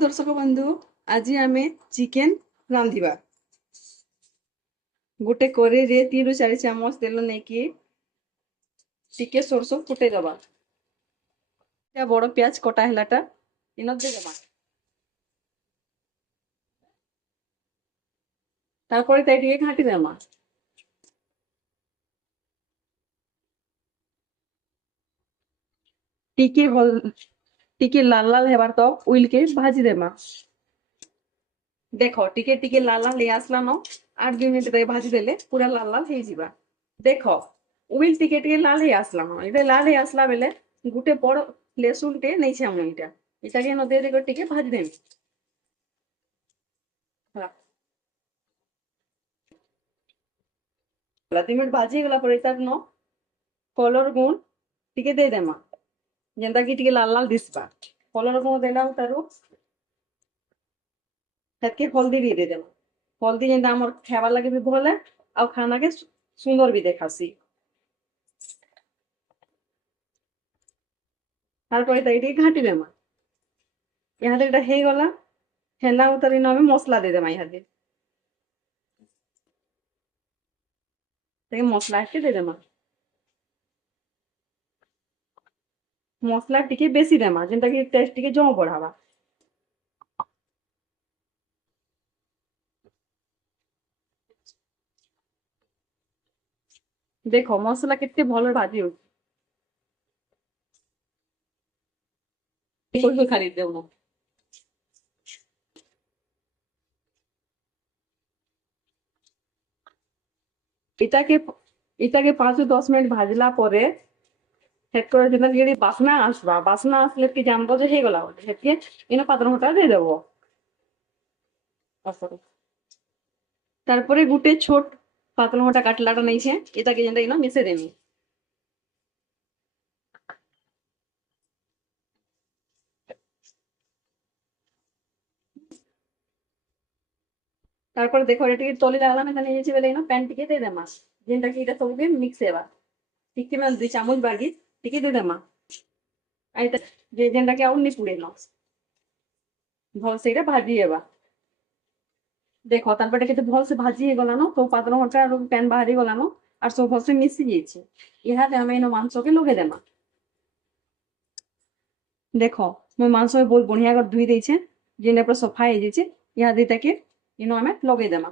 दर्शक बंधु आज आम चिकेन रांधिबा गोटे कड़े रे 3 ରୁ 4 चामच तेल नहीं टिके सोरस फुटे दबा बड़ प्याज कटा है इन देदमा तारपरे ताई घाटी देमा टिके टिके लाल लाल हेबार तो उइल के भाजी देमा देख टिके टिके लाल लाल आसला न 8-2 मिनट भाजी देले पूरा लाल लाल हो जावा देख उइल टिके टिके लाल ही आसला न ये लाल ही आसला बेले गुटे बड़ लेसुन टे नहीं छे हम इटा इटा के न दे दे टिके भाजी देम 2 मिनट भाजी गला पर इतार न कलर गुण टिके दे देमा जेंता कि टिके लाल लाल दिसबा कलर गुण देला तारु हेतके हल्दी भी दे देमा हल्दी जेंता हमर खावा लगे भी भल है आ खाना के सुंदर भी देखासी तारपरे ताई घाटी देमा यहाँ एटा हे गला हेला उतारी न हमें मसला दे देमा यहाँ मसला के दे देमा मसला टिके बेसी देमा जेंता कि टेस्ट टिके जम बढ़ावा देखो मसला केते भल भाजी हो खाली देउनो इटा के 5-10 मिनट भाजला परे हेतकर जेना कि बासना आसबा बासना आसले कि जानबो जे हे गला हेतके इन पात्र हटा दे देबो तारपरे गुटे छोट पात्र हटा काटलाटा नहीं छे एटा के जेंटा इनो मिसे देमी तारपर देखो ये तली लागला ना जाने बेले इनो पैन टिके दे देमा जेंटा कि एटा सब के मिक्स हेबा टिके में 2 चामच बागी टिके दे देमा आइता जे जेंटा कि आउ नि पुड़े न भल से भाजी हेबा देखो तारपर केते भल से भाजी हे गला न तो पात्र हटा और पैन बाहरी गला न और सब भल से मिसी जेछि इहा दे हम इनो मांस के लगे देमा देखो मैं मांस बहुत बढ़िया कर धुई देछे जेने पर सफा हे जेछि इहा देता के इनो हमें लगे देमा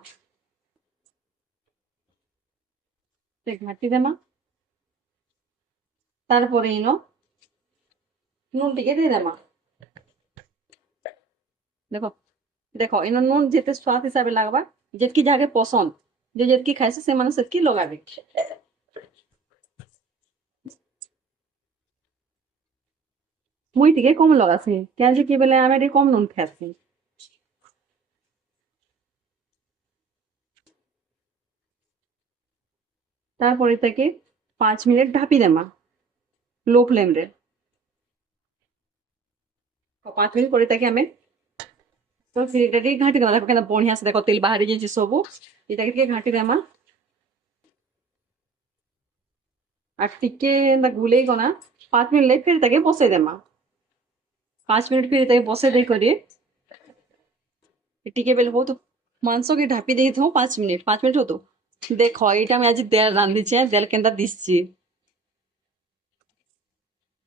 घाटी देमा तारपरे इनो नून टिके दे देमा देखो देखो इन नून जेते स्वाद हिसाब लागबा जेतकी जागे पसंद जे जेतकी खाइसे से माने सेतकी लगाबे मुई टिके कम लगासी क्या जे कि बेले आमे टिके कम नून खासी तारपरे ताके 5 मिनट ढापी देमा लो फ्लेम रे 5 मिनट ପରେ ताके हमें तो फिर एटा टिके घाटी देमा देखो बढ़िया से देखो तेल बाहरी जेछि सबु एटा के घाटी देमा आ टिके गुले गना 5 मिनट ले फिर ताके बसे देमा 5 मिनट फिर ताके बसे दे करी टिके बेले बहुत मांस के ढापी दे थो 5 मिनट हो तो देखो एटा मैं आज तेल रांधी छे तेल केंदा दिसछि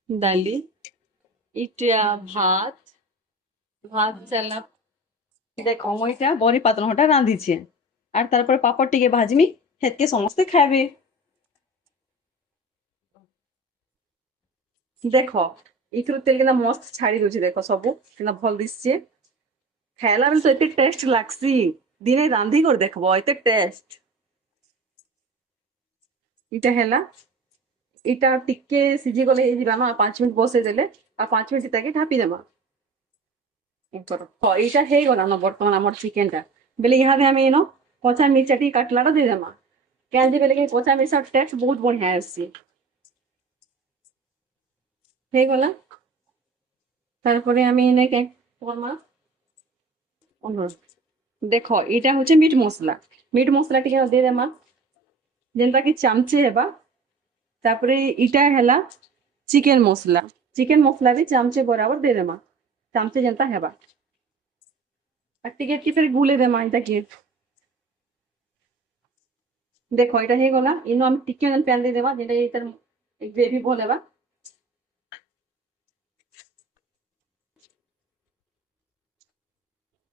डाली इटा भात भात चला देखो मैं इटा बड़ी पात्र हटा रांधी छे और तारपर पापड़ टिके भाजमी हेतके समस्ते खाबे देखो इथुर तेल केना मस्त छाड़ी दोछि देखो सबु केना भल दिसछे खाइला बेले तो एते टेस्ट लागसी दिने रांधी कर देखबो एते टेस्ट इटा हैला इटा टिके सिझी गले हे जिबा न 5 मिनट बसे देले आ 5 मिनट ताके ढापी देमा ऊपर हो इटा हे गला न बर्तमान हमर चिकन टा बेले यहाँ दे हमें इनो कच्चा मिर्चा टी काटलाटा दे देमा केन जे बेले के कच्चा मिर्चा टेस्ट बहुत बढ़िया आसी हे गला तारपरे हमें इने के कोरमा देखो इटा होचे मीट मसला टिके दे देमा जेंता कि चामचे हेबा तापरे इटा हैला चिकेन मसला भी चामचे बराबर दे देमा चामचे जेंता हेबा আর টিকে কি ফের গুলে দেমা এটাকে দেখো এটা হয়ে গলা ইনো আমি টিকে প্যান দিয়ে দেবা যেটা এটার গ্রেভি বলেবা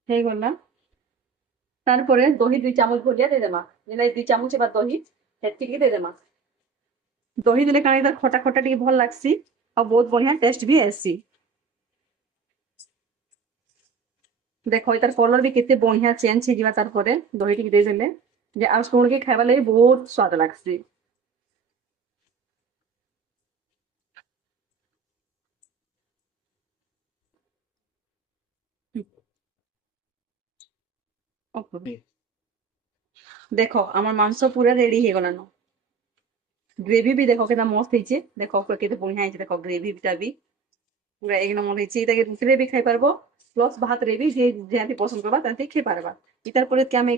হয়ে গলা তারপরে দহি 2 চামচ ভরিয়া দিয়ে দেমা যেটা 2 চামচ এবার দহি সেটিকে দিয়ে দেমা দহি দেলে কারণ এটা খটা খটা টিকে ভাল লাগছি আর বহুত বঢ়িয়া টেস্ট भी आसी ଦେଖ ଏତାର କଲର ବି କେତେ ବଢିଆ ଚେଞ୍ଜ ହେଇଯିବା ତାର ପରେ ଦହି ଟିକେ ଦେଇଦେଲେ ଯେ ଆଉ ଶୁଣିକି ଖାଇବା ଲାଗି ବହୁତ ସ୍ୱାଦ ଲାଗସି ଦେଖ আমার মাংস পুরা রেডি হয়ে গলানো গ্রেভি ବି ଦେଖ କେତେ ମସ୍ତ ହେଇଛି ଦେଖ କେତେ ବଢିଆ ହେଇଛି ଦେଖ ଗ୍ରେଭିଟା ବି ପୁରା ଏକ ନମ୍ବର ହେଇଛି ଏଇଟାକେ ରୁଟିରେ ବି ଖାଇପାରିବ ପ୍ଲସ୍ ଭାତରେ ବି ଯିଏ ଯେମିତି ପସନ୍ଦ କରବା ସେମିତି ଖାଇ ପାରବା ଇତାର ପରେ କି ଆମେ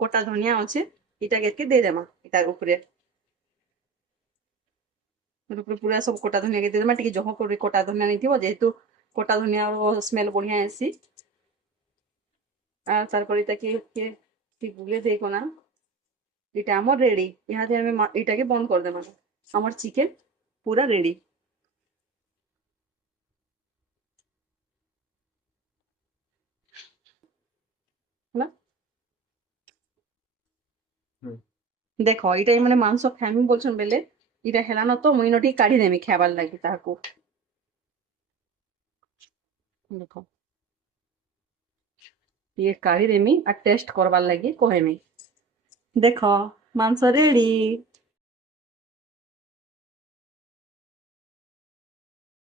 କଟା ଧନିଆ ଅଛେ ଏଇଟାକେ ଏତିକି ଦେଇଦେମା ଇତାର ଉପରେ ପୁରା ସବୁ କଟା ଧନିଆ ଦେଇଦେମା ଟିକେ ଜହ କରି କଟା ଧନିଆ ନେଇଥିବ ଯେହେତୁ କଟା ଧନିଆ ସ୍ମେଲ ବଢିଆ ଆସି আর তারপরে এটাকে ঠিক গুলে দেখো না এটা আমার রেডি ইহাতে আমি এটাকে বন্ধ করে দেবো আমার চিকেন পুরা রেডি ହେଲା ଦେଖ ଏଇଟା ମାନେ ମାଂସ ଖାଇମି ବୋଲଛନ୍ ବେଲେ ଏଇଟା ହେଲାନ ତ ମୁଇଁ ଟିକେ କାଢିଦେମି ଖାଇବାର ଲାଗି ତାହାକୁ ଦେଖ ଟିକେ କାଢିଦେମି আর টেস্ট করবার লাগি কহেমি দেখ মাংস রেডি